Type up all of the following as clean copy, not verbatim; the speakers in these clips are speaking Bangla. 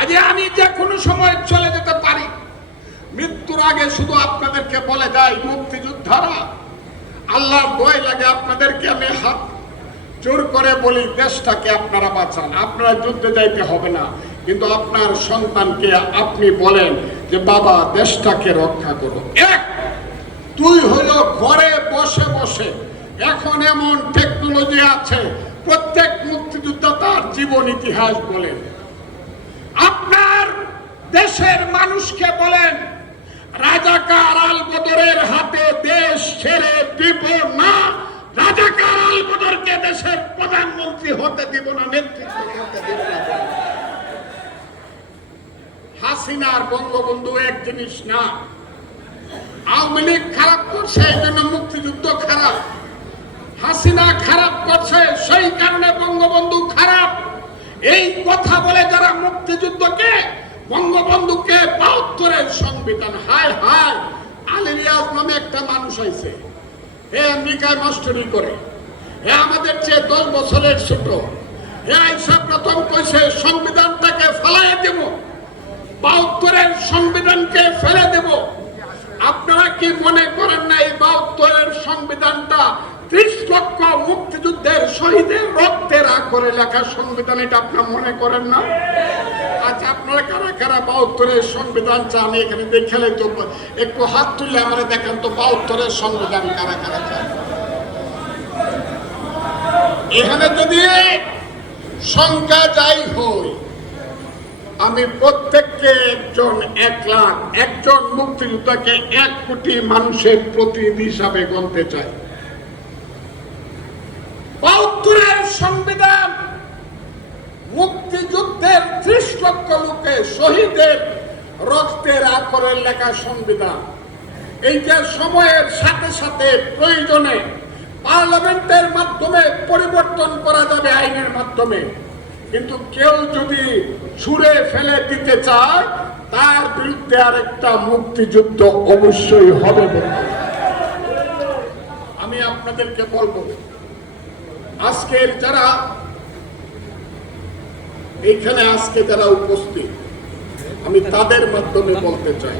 আজ আমি যে কোনো সময় চলে যেতে পারি। মৃত্যুর আগে শুধু আপনাদেরকে বলে যাই, মুক্তিযোদ্ধারা, আল্লাহর দোয়াই লাগে আপনাদেরকে আমি হাত জোর করে বলি, দেশটাকে আপনারা বাঁচান। আপনারা যুদ্ধে যাইতে হবে না, কিন্তু আপনার সন্তানকে আপনি বলেন যে বাবা দেশটাকে রক্ষা করো। এক, দুই হলো ঘরে বসে বসে এখন এমন টেকনোলজি আছে, প্রত্যেক মুক্তিযোদ্ধা তার জীবন ইতিহাস বলেন। আপনার দেশের মানুষকে বলেন, রাজাকার আল বদরের হাতে দেশ ছেড়ে দিব না, রাজাকার আল বদরকে দেশের প্রধানমন্ত্রী হতে দিব না, নেতৃত্ব করতে দিব না। হাসিনার বঙ্গবন্ধু এক জিনিস না। আওয়ামী লীগ খারাপ করছে এই জন্য মুক্তিযুদ্ধ খারাপ, হাসিনা খারাপ করছে সেই কারণে বঙ্গবন্ধু খারাপ। এই কথা বলে যারা মুক্তিযুদ্ধকে, বঙ্গবন্ধুকে ৭২-এর সংবিধান, হায় হায়, আলী রিয়াজ নামে একটা মানুষ হয়েছে, এ আমেরিকায় মাস্টারি করে, এ আমাদের চেয়ে 10 বছরের ছোট, এ আইসা প্রথম কইছে সংবিধানটাকে ফেলাই দেব, ৭২-এর সংবিধানকে ফেলে দেব। আপনারা কি মনে করেন না এই ৭২-এর সংবিধানটা ৩০ লক্ষ মুক্তিযুদ্ধের শহীদের রক্তের আক্ষরে লেখা সংবিধান? এটা আপনারা মনে করেন না? আচ্ছা, আপনারা কারা কারা ৭২-এর সংবিধান চান এখানে দেখলে তো একটু হাত তুলে আমরা দেখেন তো, ৭২-এর সংবিধান কারা কারা চান? এখানে যদি সংখ্যা যাই হয়, আমি প্রত্যেককে একজন ১ লাখ, একজন মুক্তিযোদ্ধাকে ১ কোটি মানুষের প্রতিনিধি হিসাবে গণতে চাই। ৭২-এর সংবিধান মুক্তিযুদ্ধের ৩০ লক্ষ লোকের শহীদের রক্তের আক্ষরে লেখা সংবিধান। এইটা সময়ের সাথে সাথে প্রয়োজনে পার্লামেন্টের মাধ্যমে পরিবর্তন করা যাবে আইনের মাধ্যমে, কিন্তু কেউ যদি ছুঁড়ে ফেলে দিতে চায় তার বিরুদ্ধে আরেকটা মুক্তিযুদ্ধ অবশ্যই হবে। আমি আপনাদেরকে বলবো, আজকের যারা এইখানে আজকে যারা উপস্থিত, আমি তাদের মাধ্যমে বলতে চাই,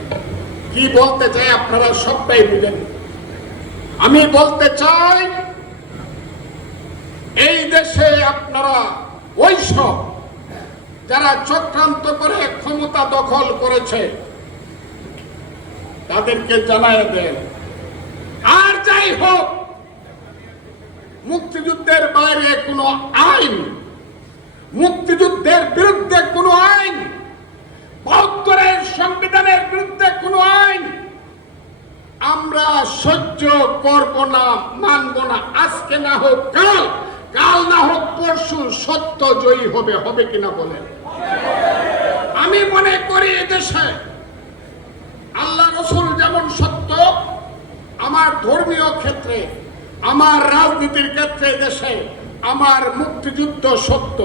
কি বলতে চাই আপনারা সবটাই বুঝেন। আমি বলতে চাই, এই দেশে আপনারা ওই সব যারা চক্রান্ত করে ক্ষমতা দখল করেছে তাদেরকে জানায় দেন। আর যাই হোক, মুক্তিযুদ্ধের বাইরে কোনো আইন, মুক্তিযুদ্ধের বিরুদ্ধে কোনো আইন, ৭২-এর সংবিধানের বিরুদ্ধে কোনো আইন আমরা সহ্য করব না, মানব না। আজকে না হোক কাল, কাল না হোক পরশু সত্য জয়ী হবে, হবে কিনা বলেন? আমি মনে করি এদেশে আল্লাহ রাসূল যেমন সত্য, আমার ধর্মীয় ক্ষেত্রে, আমার রাজনীতির ক্ষেত্রে দেশে আমার মুক্তিযুদ্ধ সত্য।